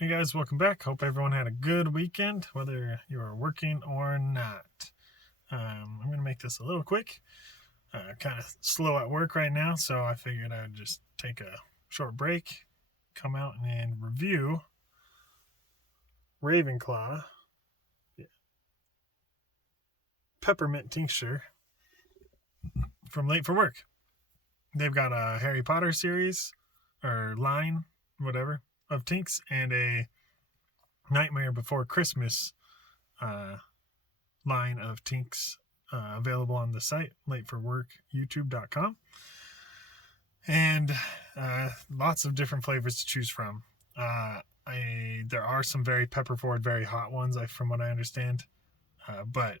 Hey guys, welcome back. Hope everyone had a good weekend, whether you are working or not. I'm going to make this a little quick. Kind of slow at work right now, so I figured I would just take a short break, come out and review Ravenclaw Peppermint Tincture from Late for Work. They've got a Harry Potter series, or line, whatever, of Tinks, and a Nightmare Before Christmas line of Tinks available on the site, lateforworkyoutube.com. And lots of different flavors to choose from. There are some very pepper forward, very hot ones, from what I understand. But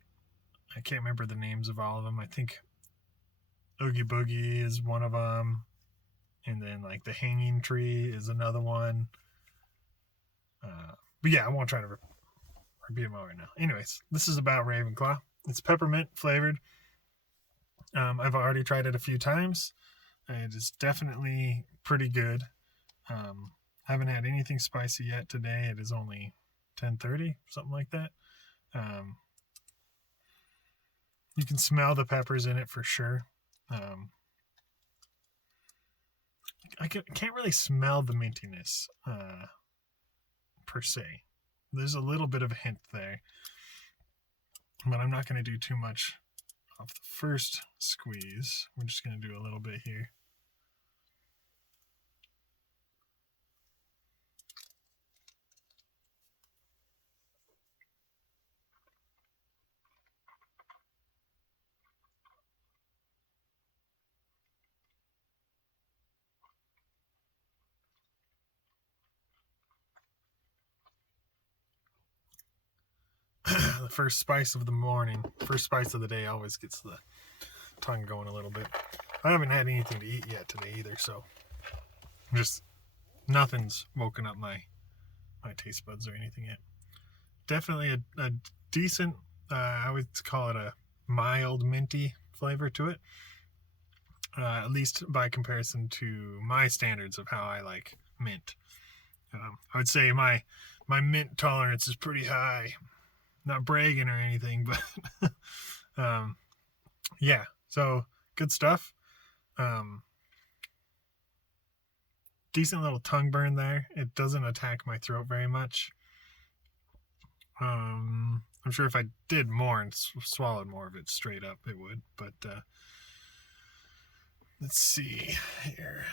I can't remember the names of all of them. I think Oogie Boogie is one of them. And then like the Hanging Tree is another one. But yeah, I won't try to review them all right now. Anyways, this is about Ravenclaw. It's peppermint flavored. I've already tried it a few times. It is definitely pretty good. Haven't had anything spicy yet today. It is only 10:30, something like that. You can smell the peppers in it for sure. I can't really smell the mintiness per se. There's a little bit of a hint there, but I'm not going to do too much off the first squeeze. We're just going to do a little bit here. The first spice of the morning, first spice of the day always gets the tongue going a little bit. I haven't had anything to eat yet today either, so just nothing's woken up my taste buds or anything yet. Definitely a decent, I would call it a mild minty flavor to it, at least by comparison to my standards of how I like mint. I would say my mint tolerance is pretty high. Not bragging or anything, but yeah, so good stuff. Decent little tongue burn there. It doesn't attack my throat very much. I'm sure if I did more and swallowed more of it straight up, it would, but let's see here.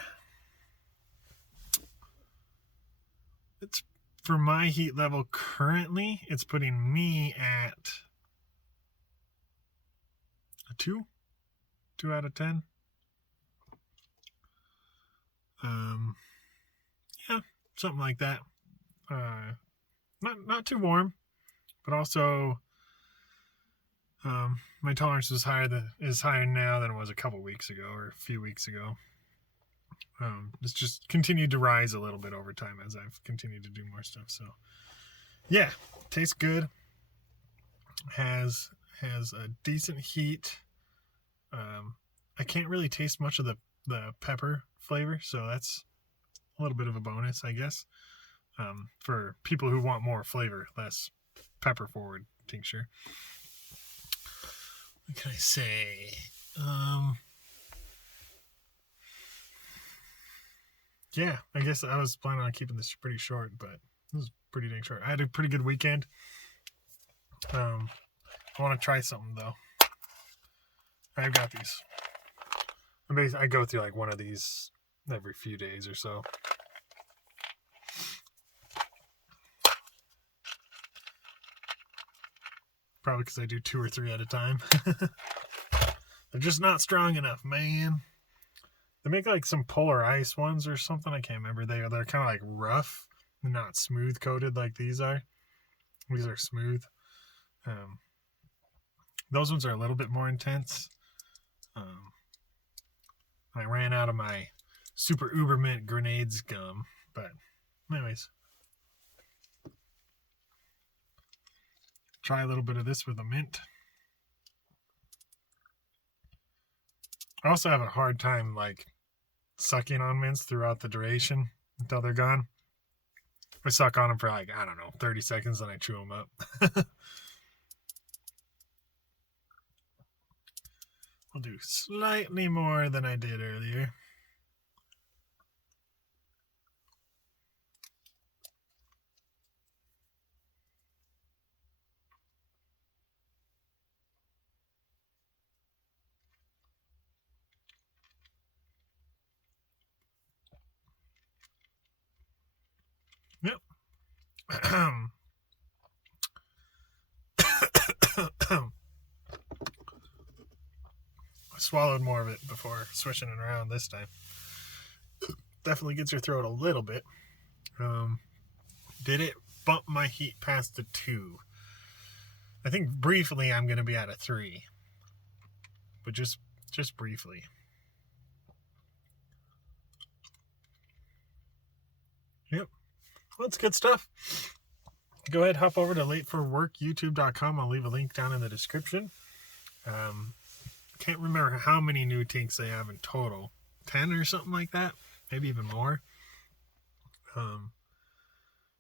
It's for my heat level currently, it's putting me at a 2 out of 10. Yeah, something like that. Not too warm, but also my tolerance is higher now than it was a couple weeks ago or a few weeks ago. It's just continued to rise a little bit over time as I've continued to do more stuff. So yeah, tastes good. Has a decent heat. I can't really taste much of the pepper flavor, so that's a little bit of a bonus, I guess, for people who want more flavor, less pepper forward tincture. What can I say? Yeah, I guess I was planning on keeping this pretty short, but it was pretty dang short. I had a pretty good weekend. I want to try something though. I've got these. I go through like one of these every few days or so. Probably because I do 2 or 3 at a time. They're just not strong enough, man. They make like some polar ice ones or something. I can't remember. They're kind of like rough, not smooth coated like these are. These are smooth. Those ones are a little bit more intense. I ran out of my super uber mint grenades gum, but anyways, try a little bit of this with a mint. I also have a hard time like sucking on mints throughout the duration until they're gone. I suck on them for like, I don't know, 30 seconds, and I chew them up. We'll do slightly more than I did earlier. Yep. I swallowed more of it before switching it around this time. Definitely gets your throat a little bit. Did it bump my heat past a 2? I think briefly I'm going to be at a 3. But just briefly. Yep. Well, that's good stuff. Go ahead, hop over to lateforworkyoutube.com. I'll leave a link down in the description. Can't remember how many new tinks they have in total. 10 or something like that. Maybe even more.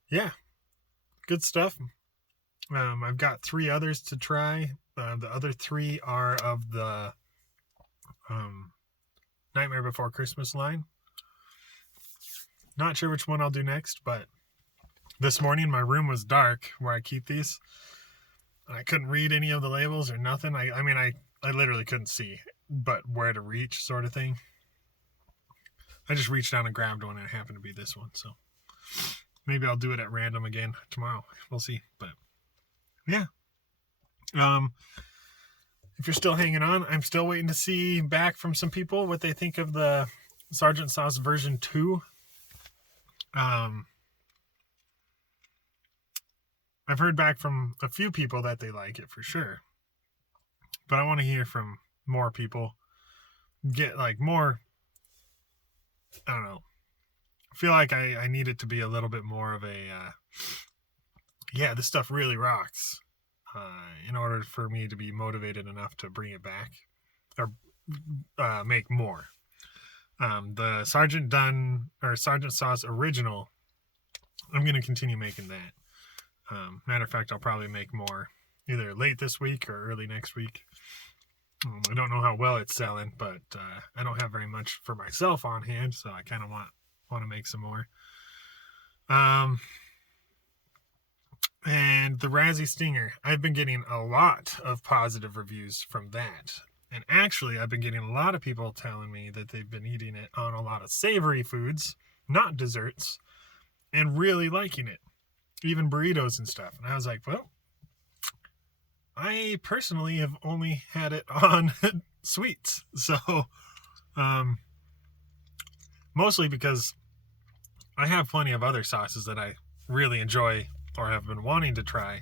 Yeah. Good stuff. I've got 3 others to try. The other 3 are of the Nightmare Before Christmas line. Not sure which one I'll do next, but this morning my room was dark where I keep these. I couldn't read any of the labels or nothing. I mean, I literally couldn't see, but where to reach sort of thing. I just reached down and grabbed one, and it happened to be this one. So maybe I'll do it at random again tomorrow. We'll see. But yeah. If you're still hanging on, I'm still waiting to see back from some people what they think of the Sergeant Sauce version 2. I've heard back from a few people that they like it for sure. But I want to hear from more people. Get like more, I don't know. I feel like I need it to be a little bit more of a, yeah, this stuff really rocks. In order for me to be motivated enough to bring it back or make more. The Sergeant Sauce original, I'm going to continue making that. Matter of fact, I'll probably make more either late this week or early next week. I don't know how well it's selling, but I don't have very much for myself on hand, so I kind of want to make some more. And the Razzie Stinger, I've been getting a lot of positive reviews from that. And actually, I've been getting a lot of people telling me that they've been eating it on a lot of savory foods, not desserts, and really liking it. Even burritos and stuff. And I was like, well, I personally have only had it on sweets. So, mostly because I have plenty of other sauces that I really enjoy or have been wanting to try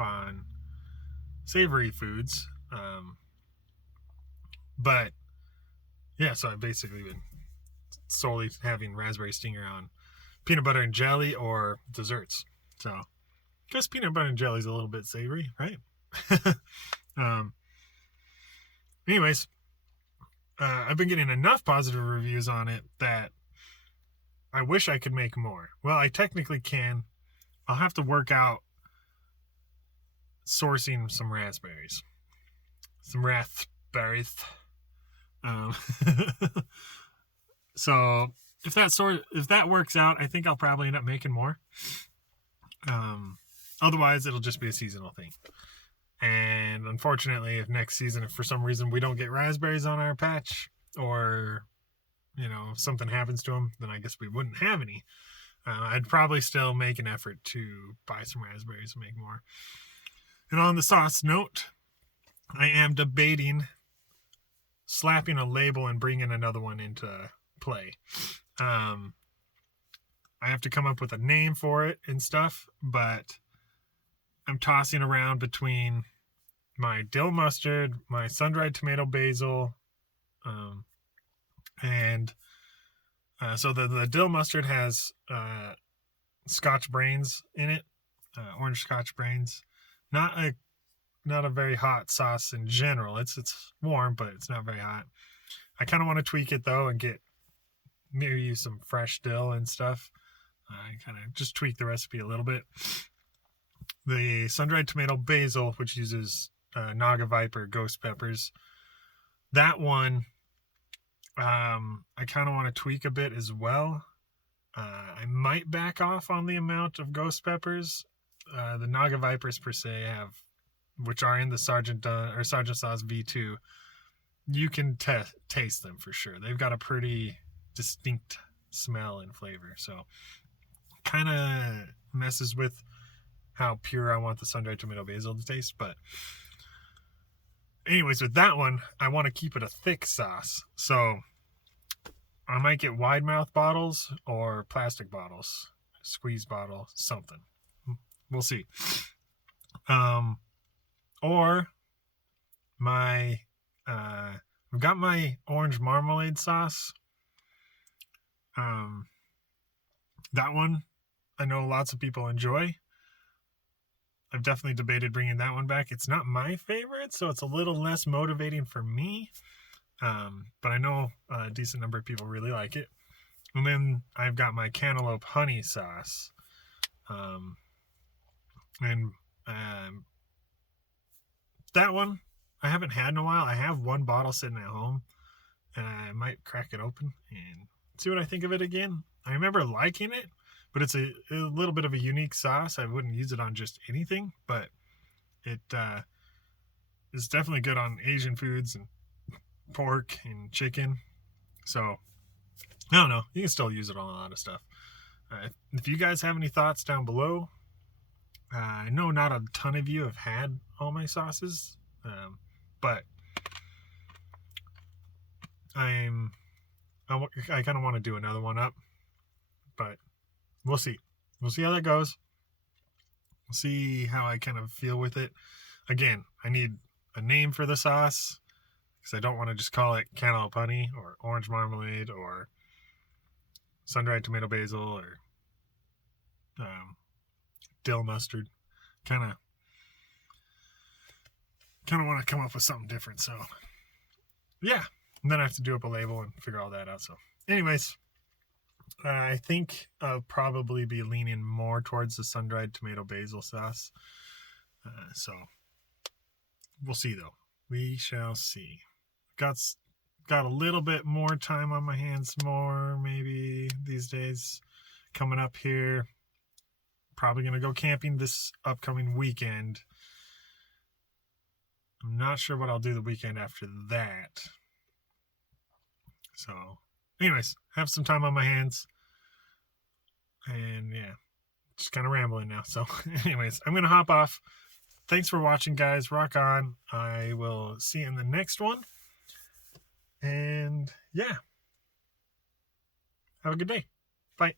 on savory foods. But yeah, so I've basically been solely having Raspberry Stinger on peanut butter and jelly or desserts. So I guess peanut butter and jelly is a little bit savory, right? Anyways, I've been getting enough positive reviews on it that I wish I could make more. Well, I technically can. I'll have to work out sourcing some raspberries. Some raspberries. So if that works out, I think I'll probably end up making more. Otherwise, it'll just be a seasonal thing. And unfortunately, if next season, if for some reason we don't get raspberries on our patch, or something happens to them, then I guess we wouldn't have any. I'd probably still make an effort to buy some raspberries and make more. And on the sauce note, I am debating slapping a label and bringing another one into play. I have to come up with a name for it and stuff, but I'm tossing around between my dill mustard, my sun-dried tomato basil, and so the dill mustard has Scotch brains in it, orange Scotch brains. Not a very hot sauce in general. It's warm, but it's not very hot. I kind of want to tweak it though and get maybe some fresh dill and stuff. I kind of just tweak the recipe a little bit. The sun-dried tomato basil, which uses Naga Viper ghost peppers, that one I kind of want to tweak a bit as well. I might back off on the amount of ghost peppers. The Naga Vipers per se have, which are in the Sergeant Sauce V2. You can taste them for sure. They've got a pretty distinct smell and flavor, so kind of messes with how pure I want the sun-dried tomato basil to taste. But anyways, with that one, I want to keep it a thick sauce, so I might get wide mouth bottles or plastic bottles, squeeze bottle, something. We'll see. Or my I've got my orange marmalade sauce. That one I know lots of people enjoy. I've definitely debated bringing that one back. It's not my favorite, so it's a little less motivating for me. But I know a decent number of people really like it. And then I've got my cantaloupe honey sauce. That one I haven't had in a while. I have one bottle sitting at home, and I might crack it open and see what I think of it again. I remember liking it, but it's a little bit of a unique sauce. I wouldn't use it on just anything, but it is definitely good on Asian foods and pork and chicken. So I don't know, you can still use it on a lot of stuff. If you guys have any thoughts down below, I know not a ton of you have had all my sauces, but I kind of want to do another one up, but we'll see how that goes. We'll see how I kind of feel with it. Again, I need a name for the sauce, because I don't want to just call it cantaloupe honey or orange marmalade or sun-dried tomato basil or dill mustard. Kind of want to come up with something different. So yeah, and then I have to do up a label and figure all that out. So anyways, I think I'll probably be leaning more towards the sun-dried tomato basil sauce. So we'll see, though. We shall see. Got a little bit more time on my hands, more maybe these days coming up here. Probably gonna go camping this upcoming weekend. I'm not sure what I'll do the weekend after that. So anyways, have some time on my hands, and yeah, just kind of rambling now. So anyways, I'm gonna hop off. Thanks for watching, guys. Rock on. I will see you in the next one. And yeah, have a good day. Bye.